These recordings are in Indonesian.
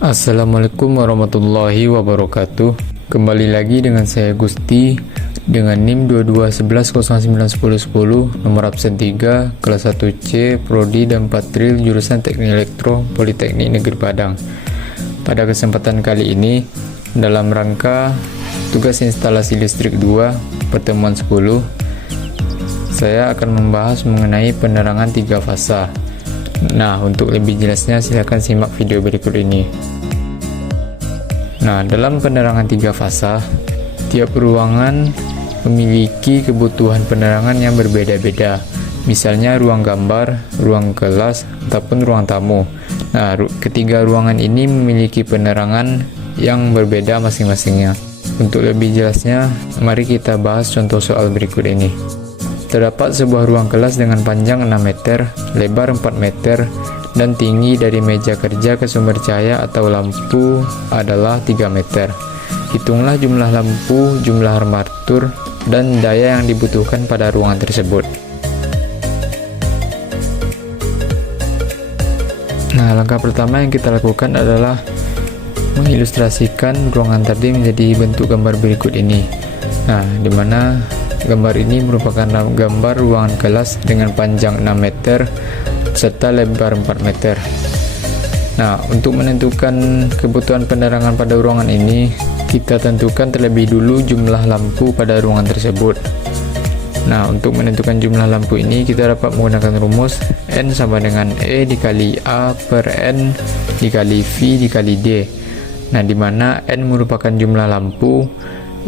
Assalamualaikum warahmatullahi wabarakatuh. Kembali lagi dengan saya Gusti dengan NIM 2211091010, nomor absen 3, kelas 1C, Prodi dan Patril, jurusan Teknik Elektro, Politeknik Negeri Padang. Pada kesempatan kali ini, dalam rangka tugas instalasi listrik 2, pertemuan 10, saya akan membahas mengenai penerangan 3 fasa. Nah, untuk lebih jelasnya silahkan simak video berikut ini. Nah, dalam penerangan 3 fasa, tiap ruangan memiliki kebutuhan penerangan yang berbeda-beda. Misalnya ruang gambar, ruang kelas, ataupun ruang tamu. Nah, ketiga ruangan ini memiliki penerangan yang berbeda masing-masingnya. Untuk lebih jelasnya, mari kita bahas contoh soal berikut ini. Terdapat sebuah ruang kelas dengan panjang 6 meter, lebar 4 meter, dan tinggi dari meja kerja ke sumber cahaya atau lampu adalah 3 meter. Hitunglah jumlah lampu, jumlah armatur, dan daya yang dibutuhkan pada ruangan tersebut. Nah, langkah pertama yang kita lakukan adalah mengilustrasikan ruangan tadi menjadi bentuk gambar berikut ini. Nah, dimana gambar ini merupakan gambar ruangan kelas dengan panjang 6 meter serta lebar 4 meter. Nah, untuk menentukan kebutuhan penerangan pada ruangan ini, kita tentukan terlebih dulu jumlah lampu pada ruangan tersebut. Nah, untuk menentukan jumlah lampu ini, kita dapat menggunakan rumus N sama dengan E dikali A per N dikali V dikali D. Nah, dimana N merupakan jumlah lampu,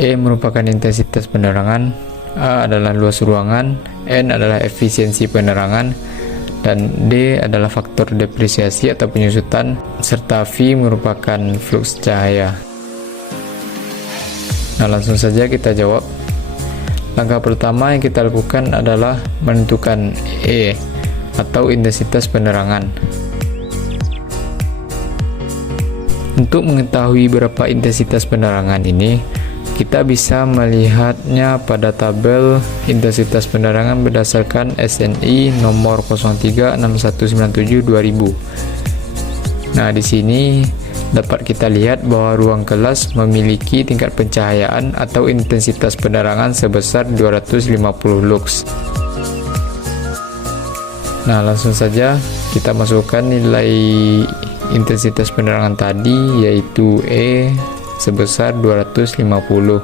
E merupakan intensitas penerangan, A adalah luas ruangan, N adalah efisiensi penerangan, dan D adalah faktor depresiasi atau penyusutan, serta V merupakan flux cahaya. Nah, langsung saja kita jawab. Langkah pertama yang kita lakukan adalah menentukan E atau intensitas penerangan. Untuk mengetahui berapa intensitas penerangan ini, kita bisa melihatnya pada tabel intensitas penerangan berdasarkan SNI nomor 036197/2000. Nah, di sini dapat kita lihat bahwa ruang kelas memiliki tingkat pencahayaan atau intensitas penerangan sebesar 250 lux. Nah, langsung saja kita masukkan nilai intensitas penerangan tadi, yaitu E sebesar 250.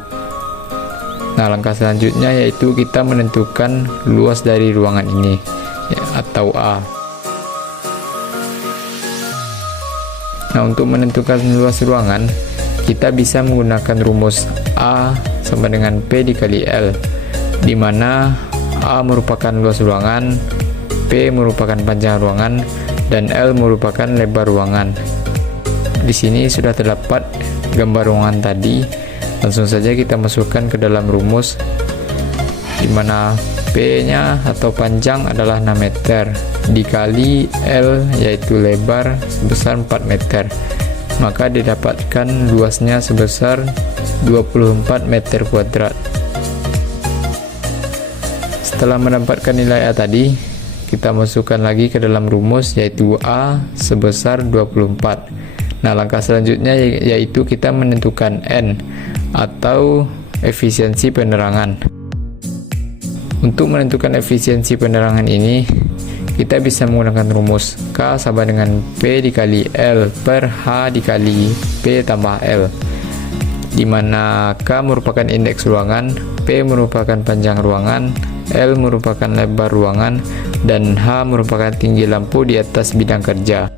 Nah, langkah selanjutnya yaitu kita menentukan luas dari ruangan ini, ya, atau A. Nah, untuk menentukan luas ruangan, kita bisa menggunakan rumus A sama dengan P dikali L, di mana A merupakan luas ruangan, P merupakan panjang ruangan, dan L merupakan lebar ruangan. Di sini sudah terdapat gambar ruangan tadi. Langsung saja kita masukkan ke dalam rumus, di mana P nya atau panjang adalah 6 meter dikali L yaitu lebar sebesar 4 meter, maka didapatkan luasnya sebesar 24 meter kuadrat. Setelah mendapatkan nilai A tadi, kita masukkan lagi ke dalam rumus, yaitu A sebesar 24. Nah, langkah selanjutnya yaitu kita menentukan N atau efisiensi penerangan. Untuk menentukan efisiensi penerangan ini, kita bisa menggunakan rumus K sama dengan P dikali L per H dikali P tambah L, di mana K merupakan indeks ruangan, P merupakan panjang ruangan, L merupakan lebar ruangan, dan H merupakan tinggi lampu di atas bidang kerja.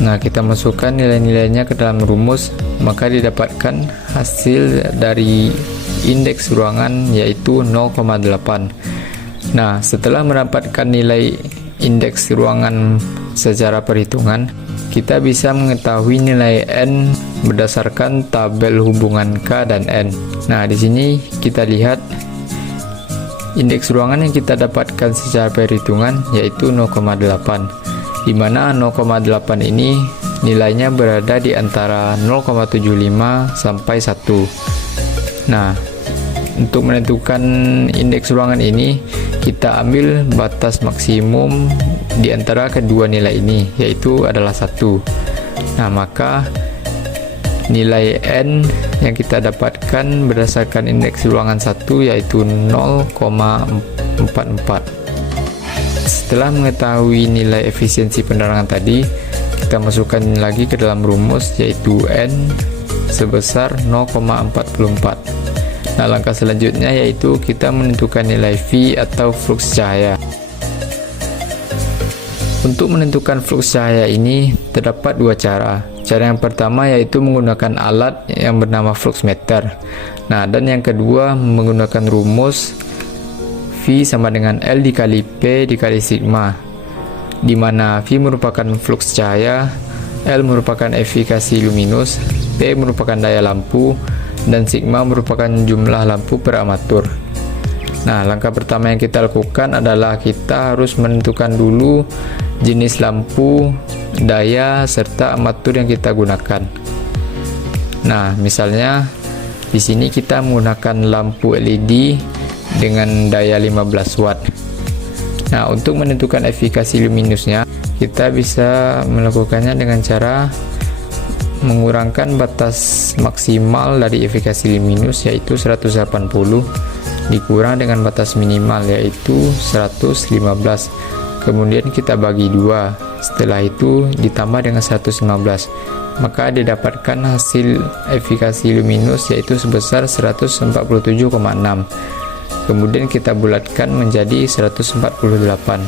Nah, kita masukkan nilai-nilainya ke dalam rumus, maka didapatkan hasil dari indeks ruangan yaitu 0,8. Nah, setelah mendapatkan nilai indeks ruangan secara perhitungan, kita bisa mengetahui nilai N berdasarkan tabel hubungan K dan N. Nah, di sini kita lihat indeks ruangan yang kita dapatkan secara perhitungan yaitu 0,8. di mana 0,8 ini nilainya berada di antara 0,75 sampai 1. Nah, untuk menentukan indeks ruangan ini, kita ambil batas maksimum di antara kedua nilai ini, yaitu adalah 1. Nah, maka nilai N yang kita dapatkan berdasarkan indeks ruangan 1 yaitu 0,44. Setelah mengetahui nilai efisiensi penerangan tadi, kita masukkan lagi ke dalam rumus yaitu N sebesar 0,44. Nah, langkah selanjutnya yaitu kita menentukan nilai V atau flux cahaya. Untuk menentukan flux cahaya ini terdapat dua cara. Cara yang pertama yaitu menggunakan alat yang bernama fluxmeter. Nah, dan yang kedua menggunakan rumus V sama dengan L dikali P dikali sigma, di mana V merupakan flux cahaya, L merupakan efikasi luminus, P merupakan daya lampu, dan sigma merupakan jumlah lampu per armatur. Nah, langkah pertama yang kita lakukan adalah kita harus menentukan dulu jenis lampu, daya, serta armatur yang kita gunakan. Nah, misalnya di sini kita menggunakan lampu LED dengan daya 15 watt. Nah, untuk menentukan efikasi luminusnya, kita bisa melakukannya dengan cara mengurangkan batas maksimal dari efikasi luminus yaitu 180 dikurang dengan batas minimal yaitu 115, kemudian kita bagi 2, setelah itu ditambah dengan 115, maka didapatkan hasil efikasi luminus yaitu sebesar 147,6. Kemudian kita bulatkan menjadi 148.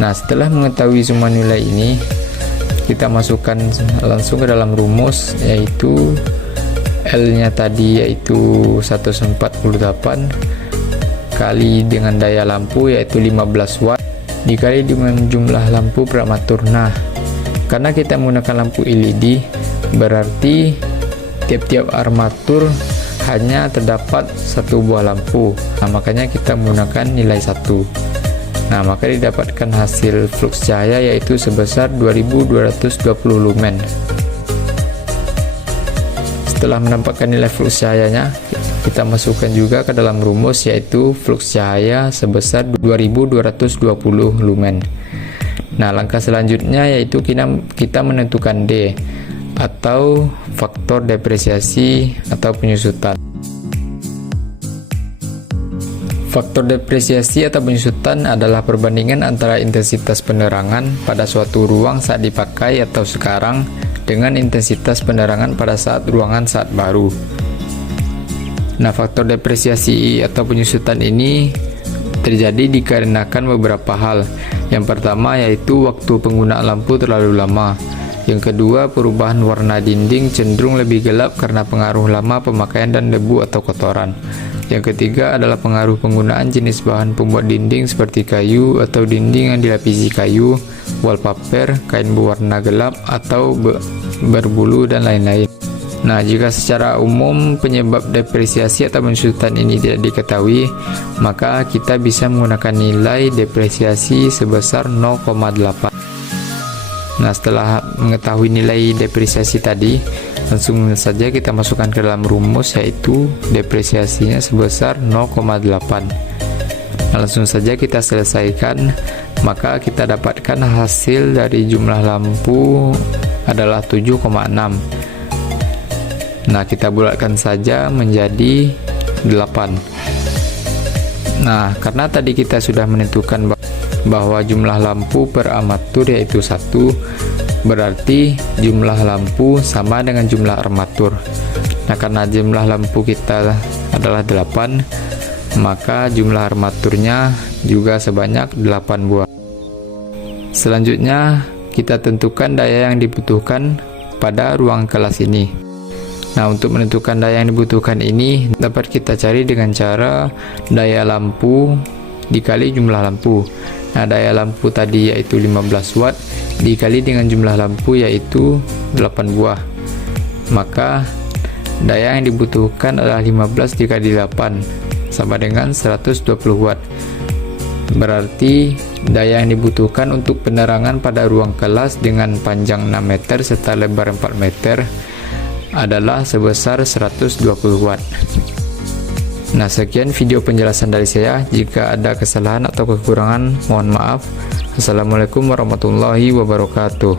Nah, setelah mengetahui semua nilai ini, kita masukkan langsung ke dalam rumus yaitu L nya tadi yaitu 148 kali dengan daya lampu yaitu 15 watt dikali dengan jumlah lampu per armatur. Nah, karena kita menggunakan lampu LED berarti tiap-tiap armatur hanya terdapat satu buah lampu. Nah, makanya kita menggunakan nilai 1. Nah, maka didapatkan hasil flux cahaya yaitu sebesar 2220 lumen. Setelah mendapatkan nilai flux cahayanya, kita masukkan juga ke dalam rumus yaitu flux cahaya sebesar 2220 lumen. Nah, langkah selanjutnya yaitu kita menentukan D atau faktor depresiasi atau penyusutan. Faktor depresiasi atau penyusutan adalah perbandingan antara intensitas penerangan pada suatu ruang saat dipakai atau sekarang dengan intensitas penerangan pada saat ruangan saat baru. Nah, faktor depresiasi atau penyusutan ini terjadi dikarenakan beberapa hal. Yang pertama yaitu waktu penggunaan lampu terlalu lama. Yang kedua, perubahan warna dinding cenderung lebih gelap karena pengaruh lama pemakaian dan debu atau kotoran. Yang ketiga adalah pengaruh penggunaan jenis bahan pembuat dinding seperti kayu atau dinding yang dilapisi kayu, wallpaper, kain berwarna gelap atau berbulu dan lain-lain. Nah, jika secara umum penyebab depresiasi atau penyusutan ini tidak diketahui, maka kita bisa menggunakan nilai depresiasi sebesar 0,8. Nah, setelah mengetahui nilai depresiasi tadi, langsung saja kita masukkan ke dalam rumus yaitu depresiasinya sebesar 0,8. Nah, langsung saja kita selesaikan, maka kita dapatkan hasil dari jumlah lampu adalah 7,6. Nah, kita bulatkan saja menjadi 8. Nah, karena tadi kita sudah menentukan bahwa jumlah lampu per armatur yaitu 1, berarti jumlah lampu sama dengan jumlah armatur. Nah, karena jumlah lampu kita adalah 8, maka jumlah armaturnya juga sebanyak 8 buah. Selanjutnya kita tentukan daya yang dibutuhkan pada ruang kelas ini. Nah, untuk menentukan daya yang dibutuhkan ini dapat kita cari dengan cara daya lampu dikali jumlah lampu. Nah, daya lampu tadi yaitu 15 watt dikali dengan jumlah lampu yaitu 8 buah. Maka daya yang dibutuhkan adalah 15 dikali 8 sama dengan 120 watt. Berarti daya yang dibutuhkan untuk penerangan pada ruang kelas dengan panjang 6 meter serta lebar 4 meter adalah sebesar 120 watt. Nah, sekian video penjelasan dari saya. Jika ada kesalahan atau kekurangan, mohon maaf. Assalamualaikum warahmatullahi wabarakatuh.